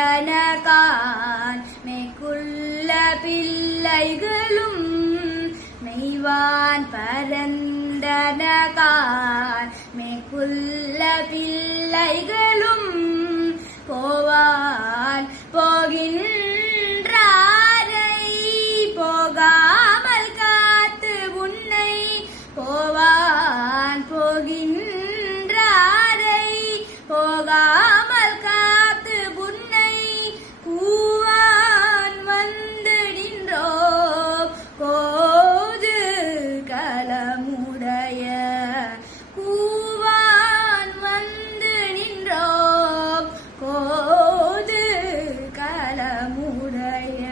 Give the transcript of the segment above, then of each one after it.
பரந்தனகான் மெய்க்குள்ள பிள்ளைகளும் மெய்வான் பரந்தனகான் மெய்க்குள்ள பிள்ளைகளும் போவான் போகின்றாரை போகாமல் காத்து உன்னை போவான் போகின்றாரை போகாமல் காத்து உன்னை கூவான் வந்து நின்றோ கோது கலமுடைய கூவான் வந்து நின்றோ கோது கலமுடைய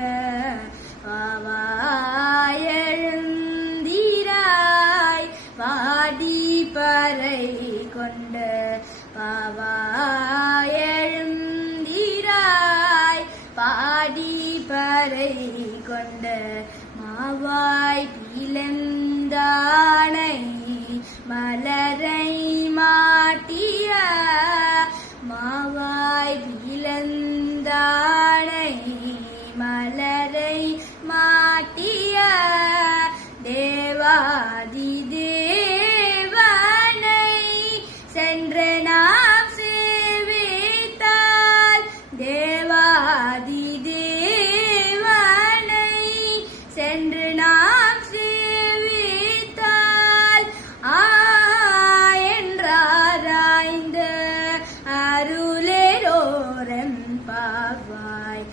எழுந்திராய் வாடி பறை கொண்ட எழுந்திராய் பாடி பறை கொண்ட மாவாய் பிளந்தானை மலரை மாட்டிய மாவாய் பிளந்தானை மலரை மாட்டிய தேவாதி தேவனை சென்று நாம் சேவித்தால் தேவாதி தேவனை சென்று நாம் சேவித்தால் என்றாராய்ந்த அருளேரோரம் பாவாய்